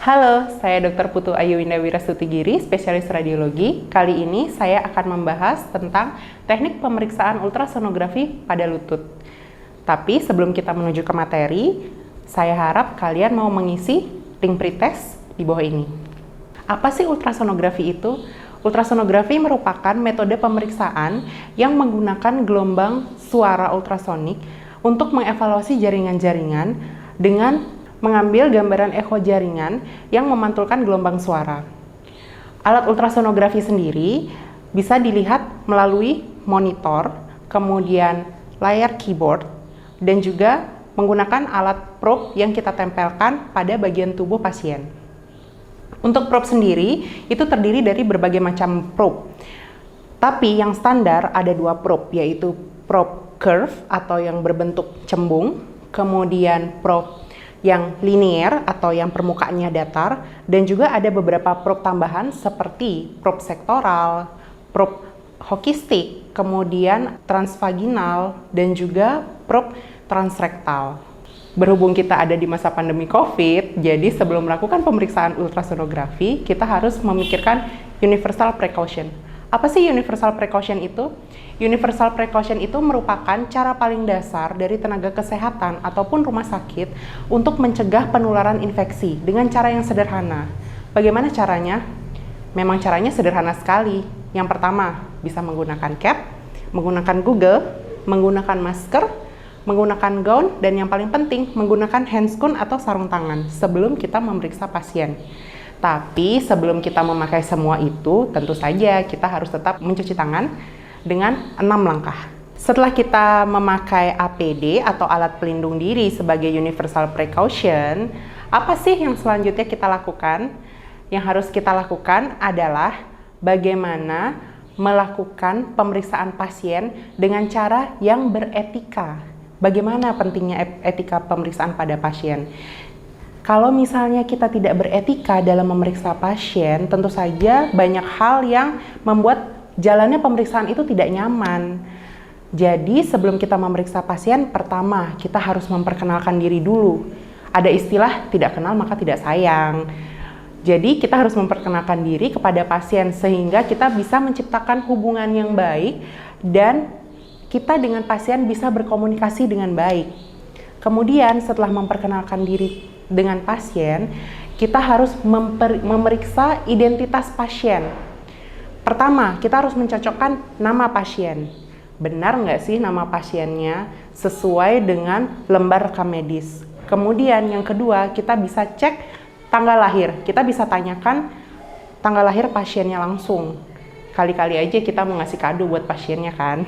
Halo, saya Dr. Putu Ayu Winda Wirasutigiri, spesialis radiologi. Kali ini saya akan membahas tentang teknik pemeriksaan ultrasonografi pada lutut. Tapi sebelum kita menuju ke materi, saya harap kalian mau mengisi link pretest di bawah ini. Apa sih ultrasonografi itu? Ultrasonografi merupakan metode pemeriksaan yang menggunakan gelombang suara ultrasonik untuk mengevaluasi jaringan-jaringan dengan mengambil gambaran echo jaringan yang memantulkan gelombang suara. Alat ultrasonografi sendiri bisa dilihat melalui monitor, kemudian layar keyboard, dan juga menggunakan alat probe yang kita tempelkan pada bagian tubuh pasien. Untuk probe sendiri, itu terdiri dari berbagai macam probe. Tapi yang standar ada dua probe, yaitu probe curve atau yang berbentuk cembung, kemudian probe yang linear atau yang permukaannya datar, dan juga ada beberapa probe tambahan seperti probe sektoral, probe hockey stick, kemudian transvaginal, dan juga probe transrektal. Berhubung kita ada di masa pandemi COVID, jadi sebelum melakukan pemeriksaan ultrasonografi, kita harus memikirkan universal precaution. Apa sih universal precaution itu? Universal precaution itu merupakan cara paling dasar dari tenaga kesehatan ataupun rumah sakit untuk mencegah penularan infeksi dengan cara yang sederhana. Bagaimana caranya? Memang caranya sederhana sekali. Yang pertama, bisa menggunakan cap, menggunakan Google, menggunakan masker, menggunakan gaun, dan yang paling penting, menggunakan handscoon atau sarung tangan sebelum kita memeriksa pasien. Tapi sebelum kita memakai semua itu, tentu saja kita harus tetap mencuci tangan dengan 6 langkah. Setelah kita memakai APD atau alat pelindung diri sebagai universal precaution, apa sih yang selanjutnya kita lakukan? Yang harus kita lakukan adalah bagaimana melakukan pemeriksaan pasien dengan cara yang beretika. Bagaimana pentingnya etika pemeriksaan pada pasien? Kalau misalnya kita tidak beretika dalam memeriksa pasien, tentu saja banyak hal yang membuat jalannya pemeriksaan itu tidak nyaman. Jadi sebelum kita memeriksa pasien, pertama kita harus memperkenalkan diri dulu. Ada istilah tidak kenal maka tidak sayang. Jadi kita harus memperkenalkan diri kepada pasien sehingga kita bisa menciptakan hubungan yang baik dan kita dengan pasien bisa berkomunikasi dengan baik. Kemudian setelah memperkenalkan diri dengan pasien, kita harus memeriksa identitas pasien. Pertama, kita harus mencocokkan nama pasien. Benar nggak sih nama pasiennya sesuai dengan lembar rekam medis. Kemudian yang kedua, kita bisa cek tanggal lahir. Kita bisa tanyakan tanggal lahir pasiennya langsung. Kali-kali aja kita mau ngasih kado buat pasiennya kan.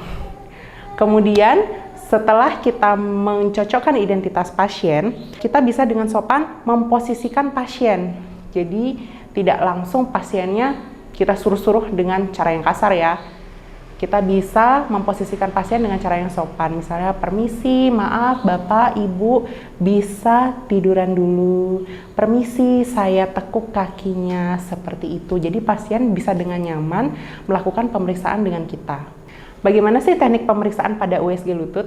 Kemudian setelah kita mencocokkan identitas pasien, kita bisa dengan sopan memposisikan pasien. Jadi tidak langsung pasiennya kita suruh-suruh dengan cara yang kasar ya. Kita bisa memposisikan pasien dengan cara yang sopan. Misalnya, permisi, maaf Bapak, Ibu, bisa tiduran dulu. Permisi, saya tekuk kakinya, seperti itu. Jadi pasien bisa dengan nyaman melakukan pemeriksaan dengan kita. Bagaimana sih teknik pemeriksaan pada USG lutut?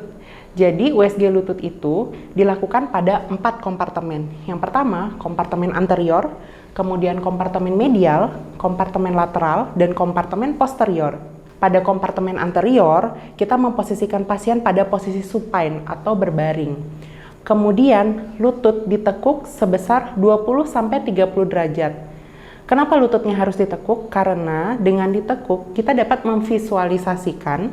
Jadi USG lutut itu dilakukan pada 4 kompartemen. Yang pertama, kompartemen anterior, kemudian kompartemen medial, kompartemen lateral, dan kompartemen posterior. Pada kompartemen anterior, kita memposisikan pasien pada posisi supine atau berbaring. Kemudian lutut ditekuk sebesar 20-30 derajat. Kenapa lututnya harus ditekuk? Karena dengan ditekuk kita dapat memvisualisasikan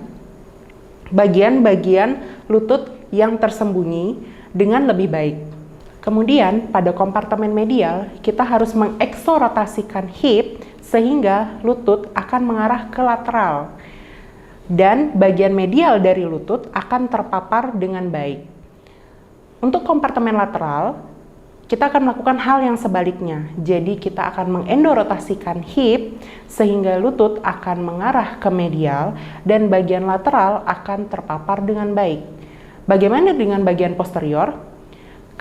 bagian-bagian lutut yang tersembunyi dengan lebih baik. Kemudian pada kompartemen medial kita harus mengeksorotasikan hip sehingga lutut akan mengarah ke lateral dan bagian medial dari lutut akan terpapar dengan baik. Untuk kompartemen lateral, kita akan melakukan hal yang sebaliknya. Jadi kita akan mengendorotasikan hip sehingga lutut akan mengarah ke medial dan bagian lateral akan terpapar dengan baik. Bagaimana dengan bagian posterior?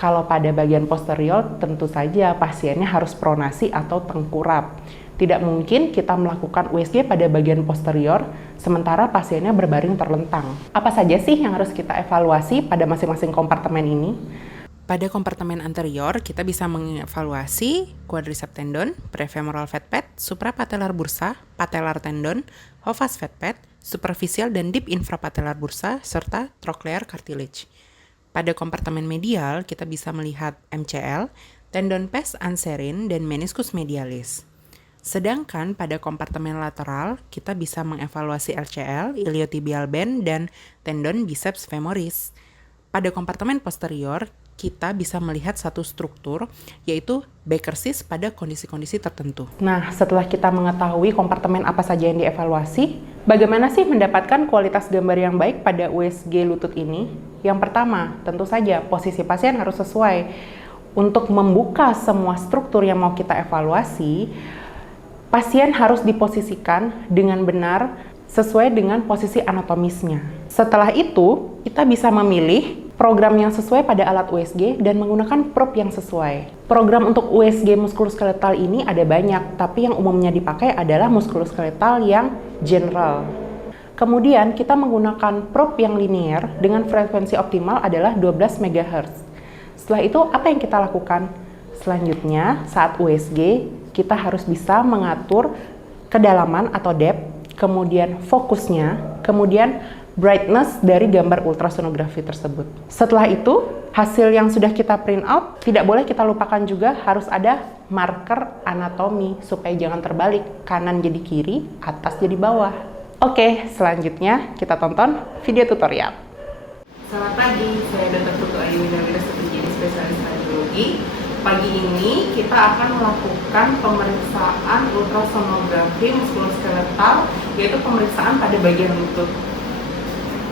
Kalau pada bagian posterior tentu saja pasiennya harus pronasi atau tengkurap. Tidak mungkin kita melakukan USG pada bagian posterior sementara pasiennya berbaring terlentang. Apa saja sih yang harus kita evaluasi pada masing-masing kompartemen ini? Pada kompartemen anterior, kita bisa mengevaluasi quadriceps tendon, prefemoral fat pad, suprapatellar bursa, patellar tendon, ovas fat pad, superficial dan deep infrapatellar bursa, serta trochlear cartilage. Pada kompartemen medial, kita bisa melihat MCL, tendon pes anserin, dan meniscus medialis. Sedangkan pada kompartemen lateral, kita bisa mengevaluasi LCL, iliotibial band, dan tendon biceps femoris. Pada kompartemen posterior, kita bisa melihat satu struktur, yaitu Baker cyst pada kondisi-kondisi tertentu. Nah, setelah kita mengetahui kompartemen apa saja yang dievaluasi, bagaimana sih mendapatkan kualitas gambar yang baik pada USG lutut ini? Yang pertama, tentu saja posisi pasien harus sesuai. Untuk membuka semua struktur yang mau kita evaluasi, pasien harus diposisikan dengan benar sesuai dengan posisi anatomisnya. Setelah itu, kita bisa memilih program yang sesuai pada alat USG dan menggunakan probe yang sesuai. Program untuk USG muskuloskeletal ini ada banyak, tapi yang umumnya dipakai adalah muskuloskeletal yang general. Kemudian kita menggunakan probe yang linear dengan frekuensi optimal adalah 12 MHz. Setelah itu apa yang kita lakukan? Selanjutnya saat USG kita harus bisa mengatur kedalaman atau depth, kemudian fokusnya, kemudian brightness dari gambar ultrasonografi tersebut. Setelah itu, hasil yang sudah kita print out, tidak boleh kita lupakan juga harus ada marker anatomi supaya jangan terbalik, kanan jadi kiri, atas jadi bawah. Oke, selanjutnya kita tonton video tutorial. Selamat pagi, saya Dr. Putu Ayu Winawira Sutijiri, spesialis radiologi. Pagi ini kita akan melakukan pemeriksaan ultrasonografi muskuloskeletal, yaitu pemeriksaan pada bagian lutut.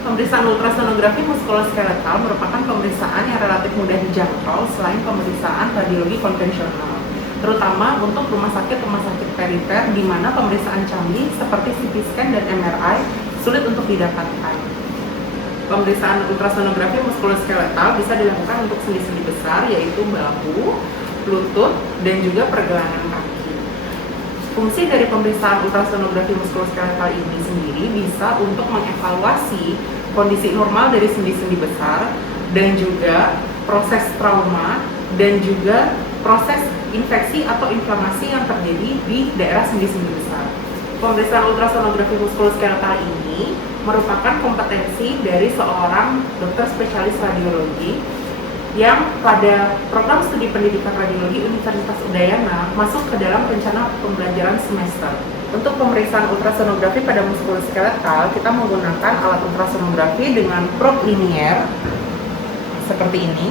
Pemeriksaan ultrasonografi muskuloskeletal merupakan pemeriksaan yang relatif mudah dijangkau selain pemeriksaan radiologi konvensional, terutama untuk rumah sakit perifer di mana pemeriksaan canggih seperti CT scan dan MRI sulit untuk didapatkan. Pemeriksaan ultrasonografi muskuloskeletal bisa dilakukan untuk sendi-sendi besar yaitu bahu, lutut, dan juga pergelangan kaki. Fungsi dari pemeriksaan ultrasonografi muskuloskeletal ini sendiri bisa untuk mengevaluasi kondisi normal dari sendi-sendi besar dan juga proses trauma dan juga proses infeksi atau inflamasi yang terjadi di daerah sendi-sendi besar. Pemeriksaan ultrasonografi muskuloskeletal ini merupakan kompetensi dari seorang dokter spesialis radiologi yang pada program studi pendidikan radiologi Universitas Udayana masuk ke dalam rencana pembelajaran semester. Untuk pemeriksaan ultrasonografi pada muskuloskeletal, kita menggunakan alat ultrasonografi dengan probe linear seperti ini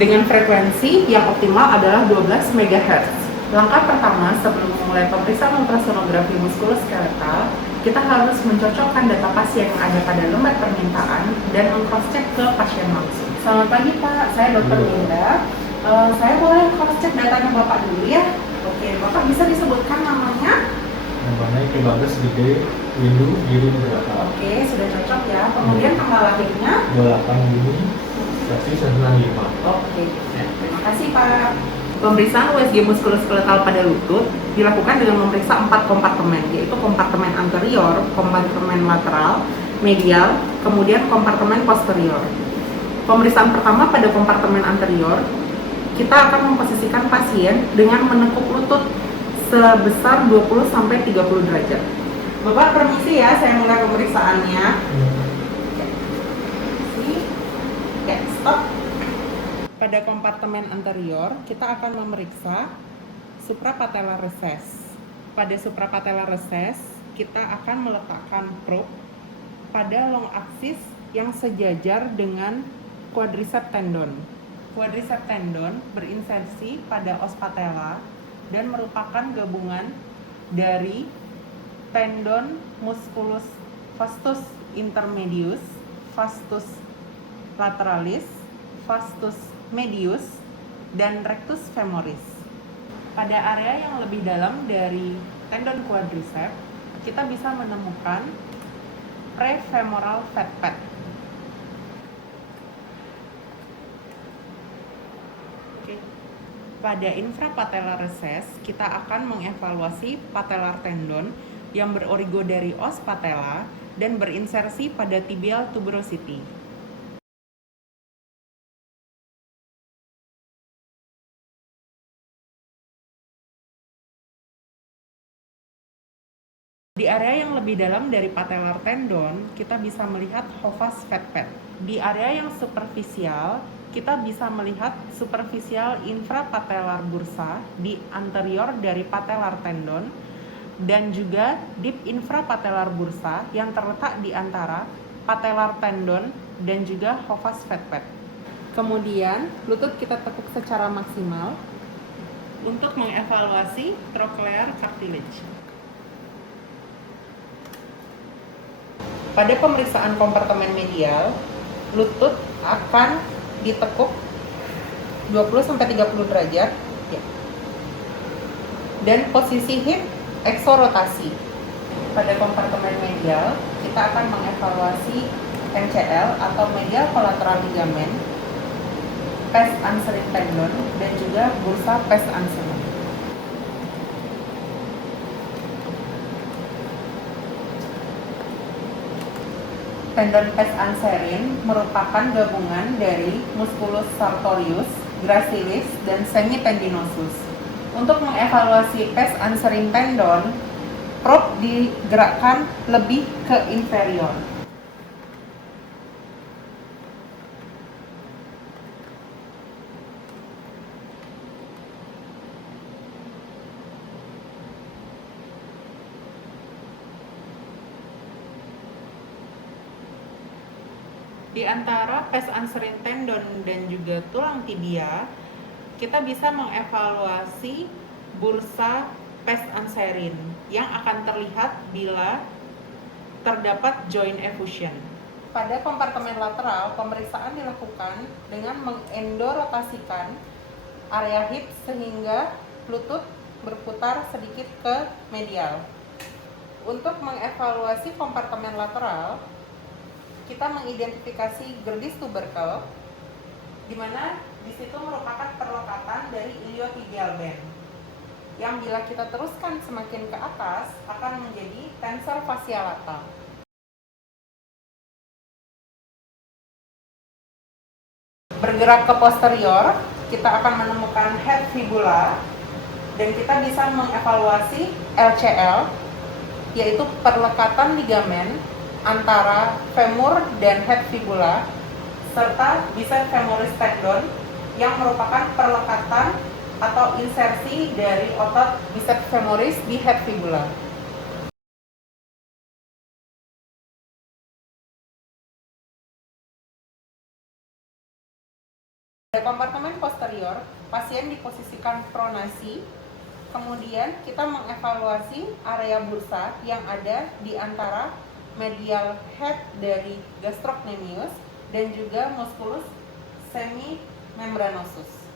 dengan frekuensi yang optimal adalah 12 MHz. Langkah pertama sebelum memulai pemeriksaan ultrasonografi muskuloskeletal, kita harus mencocokkan data pasien yang ada pada lembar permintaan dan meng-cross-check ke pasien langsung. Selamat pagi Pak, saya Dr. Linda. Saya boleh cross-check datanya Bapak dulu ya? Oke, Bapak bisa disebutkan namanya? Namanya Ki Bagas Gede Windu Biru Berata. Oke, sudah cocok ya. Kemudian tanggal lahirnya? 28 Juni 1995. Oke, terima kasih Pak. Pemeriksaan USG muskuloskeletal pada lutut dilakukan dengan memeriksa 4 kompartemen, yaitu kompartemen anterior, kompartemen lateral, medial, kemudian kompartemen posterior. Pemeriksaan pertama pada kompartemen anterior, kita akan memposisikan pasien dengan menekuk lutut sebesar 20-30 derajat. Bapak permisi ya, saya mulai pemeriksaannya. Oke, stop. Pada kompartemen anterior, kita akan memeriksa suprapatellar recess. Pada suprapatellar recess, kita akan meletakkan probe pada long axis yang sejajar dengan quadriceps tendon. Quadriceps tendon berinsersi pada os patella dan merupakan gabungan dari tendon musculus vastus intermedius, vastus lateralis, vastus medius, dan rectus femoris. Pada area yang lebih dalam dari tendon quadriceps, kita bisa menemukan prefemoral fat pad. Pada infrapatellar recess, kita akan mengevaluasi patellar tendon yang berorigo dari os patella dan berinsersi pada tibial tuberosity. Di area yang lebih dalam dari patellar tendon, kita bisa melihat Hovas fat pad. Di area yang superficial, kita bisa melihat superficial infrapatellar bursa di anterior dari patellar tendon dan juga deep infrapatellar bursa yang terletak di antara patellar tendon dan juga Hovas fat pad. Kemudian, lutut kita tekuk secara maksimal untuk mengevaluasi trochlear cartilage. Pada pemeriksaan kompartemen medial, lutut akan ditekuk 20-30 derajat dan posisi hip eksorotasi. Pada kompartemen medial, kita akan mengevaluasi MCL atau medial collateral ligament, pes anserin tendon, dan juga bursa pes anserin. Tendon pes anserin merupakan gabungan dari musculus sartorius, gracilis, dan semitendinosus. Untuk mengevaluasi pes anserin tendon, probe digerakkan lebih ke inferior. Di antara pes anserin tendon dan juga tulang tibia, kita bisa mengevaluasi bursa pes anserin yang akan terlihat bila terdapat joint effusion. Pada kompartemen lateral, pemeriksaan dilakukan dengan mengendorotasikan area hip sehingga lutut berputar sedikit ke medial. Untuk mengevaluasi kompartemen lateral, kita mengidentifikasi gerdis tubercle, di mana di situ merupakan perlekatan dari iliotibial band, yang bila kita teruskan semakin ke atas akan menjadi tensor fasciolata. Bergerak ke posterior, kita akan menemukan head fibula, dan kita bisa mengevaluasi LCL, yaitu perlekatan ligamen antara femur dan head fibula, serta bicep femoris tendon yang merupakan perlekatan atau insersi dari otot bicep femoris di head fibula. Pada kompartemen posterior, pasien diposisikan pronasi, kemudian kita mengevaluasi area bursa yang ada di antara medial head dari gastrocnemius dan juga musculus semimembranosus.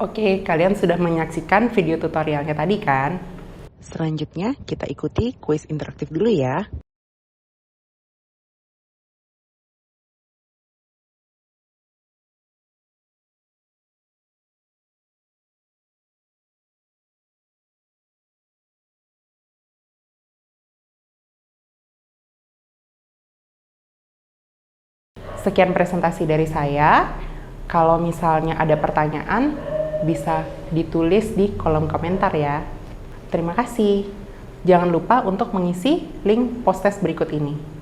Oke, kalian sudah menyaksikan video tutorialnya tadi kan? Selanjutnya, kita ikuti kuis interaktif dulu ya. Sekian presentasi dari saya. Kalau misalnya ada pertanyaan, bisa ditulis di kolom komentar ya. Terima kasih. Jangan lupa untuk mengisi link post test berikut ini.